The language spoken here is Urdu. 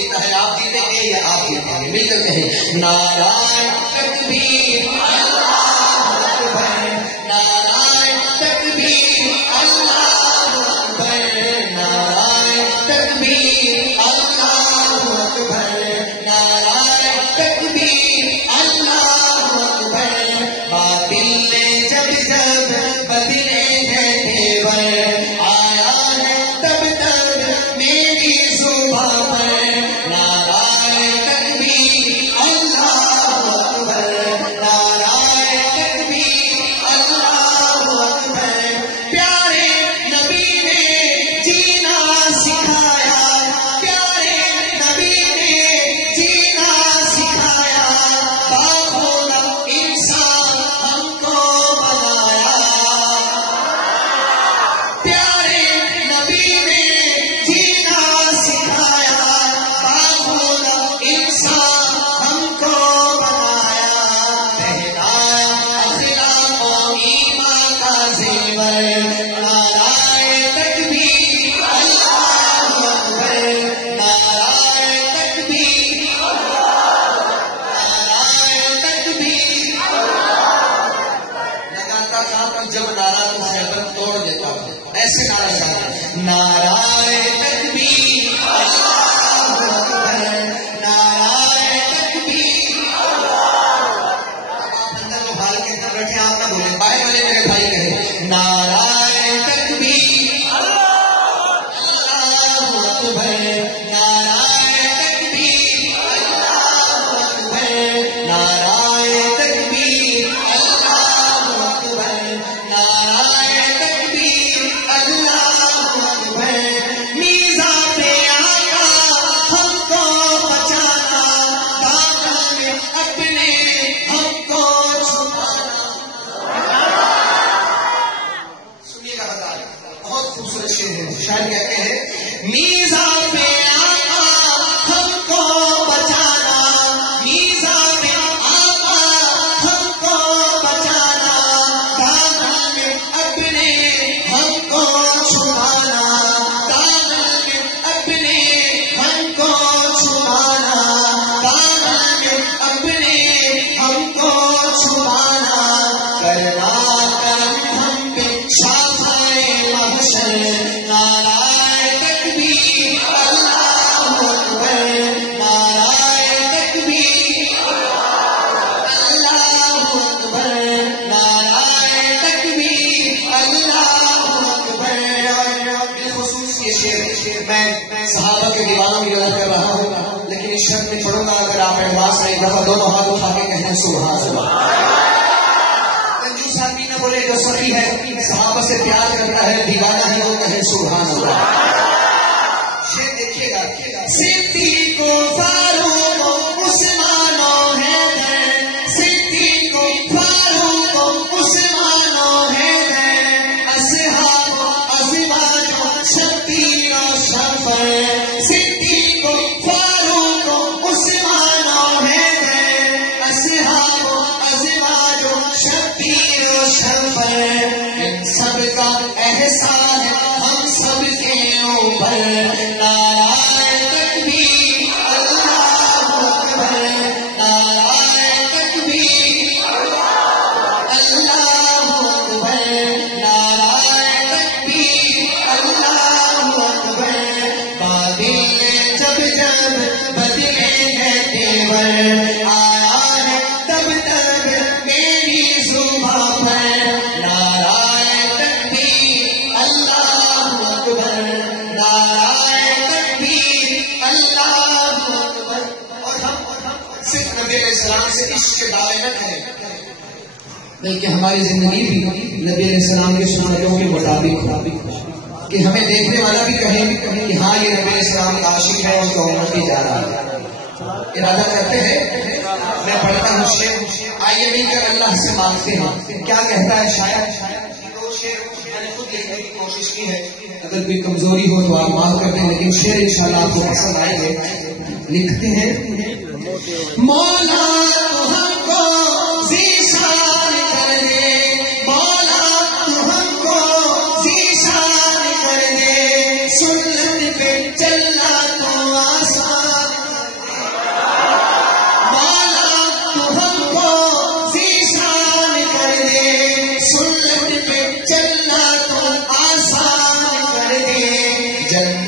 دیتا ہے. آپ جیتیں گے یا آپ جیتیں گے؟ مل کر کہیں نعرہ تکبیر اللہ اکبر، نعرہ تکبیر اللہ اکبر، نعرہ تکبیر اللہ اکبر، نعرہ تکبیر اللہ اکبر. باطل نے جب جب بدلے ہیں تیور، آیا ہے تب تب میری صبح پر. نعرہ تکبیر اللہ اکبر، نعرہ تکبیر اللہ اکبر. پیارے نبی نے جینا سکھایا، پیارے نبی نے جینا سکھایا، باخولا انسان ہم کو بنایا. پیارے نبی نے جینا سکھایا، باخولا انسان ہم کو بنایا. پہنایا اخلاق و ایمان کا زیور. نعرہ تکبیر اللہ اکبر، نعرہ تکبیر، نعرہ تکبیر. لگاتا تھا کہ جب نعرہ تو سیبن توڑ دیتا ہوں، ایسے نعرہ چاہتا. نعرہ تکبیر اللہ اکبر، نعرہ تکبیر. آپ اندر کو بھال کے اندر بیٹھے، آپ نہ بولیں، بائیں والے میرے بھائی کہیں نعرہ تکبیر اللہ اکبر، نعرہ تکبیر اللہ اکبر، نعرہ تکبیر اللہ اکبر، نعرہ تکبیر اللہ اکبر. میزان پہ آقا ہم کو بچانا، دامن میں اپنے ہم کو چھپانا. سنیے گا بتا، بہت خوبصورت شعر ہے. شاعر کہتے ہیں میزان پہ آقا ہم کو بچانا، میزان پہ آقا ہم کو بچانا، دامن میں اپنے ہم کو چھپانا، دامن میں اپنے ہم کو چھپانا، دامن میں اپنے ہم کو چھپانا. کرنا کرم ہم پہ شافائے محشر. نعرہ تکبیر اللہ اکبر، نعرہ تکبیر اللہ اکبر، نعرہ تکبیر اللہ اکبر. بالخصوص یہ شعر میں صحابہ کے دیوانوں کی یاد کر رہا ہوں، لیکن اس شرط میں چھوڑوں گا اگر آپ احساس میں ایک دفعہ دونوں ہاتھ اٹھا کے کہیں سبحان اللہ. کنجوس آدمی نہ بولے جو سخی ہے، صحابہ سے پیار کرتا ہے، دیوانہ ہے وہ کہے سبحان اللہ. شعر دیکھیے گا. صدیق و فاروق و عثمان و حیدر، صدیق و فاروق و عثمان و حیدر، اصحاب و ازواج و شبیر و شفر. صدیق و فاروق و عثمان و حیدر، اصحاب و ازواج و شبیر و شفر. ان سب کا احسان ہے ہم سب کے اوپر. نعرہ تکبیر اللہ اکبر، نعرہ تکبیر اللہ اکبر، نعرہ تکبیر اللہ اکبر. باطل نے جب جب بدلے ہیں تیور، آیا ہے تب تب میری صبح پر. نعرہ تکبیر اللہ اکبر، نعرہ تکبیر اللہ اکبر. اور ہم صرف نبی علیہ السلام سے عشق کے دعوے نہ کریں، بلکہ ہماری زندگی بھی نبی علیہ السلام کے سنتوں کے مطابق ہو، کہ ہمیں دیکھنے والا بھی کہیں کہ ہاں یہ نبی علیہ السلام کا عاشق ہے اور قومت بھی جا رہا ہے. ارادہ کرتے ہیں. میں پڑھتا ہوں شعر، آئیے مل کر اللہ سے مانگتے ہیں. کیا کہتا ہے شاعر؟ دو شعر میں نے خود لکھنے کی کوشش کی ہے، اگر کوئی کمزوری ہو تو آپ معاف کر دیں، لیکن شعر انشاءاللہ آپ کو پسند آئیں گے. لکھتے ہیں مولا تو ہم کو ذیشان کر دے، مولا تو ہم کو ذیشان کر دے، سنت پہ چلنا تو آسان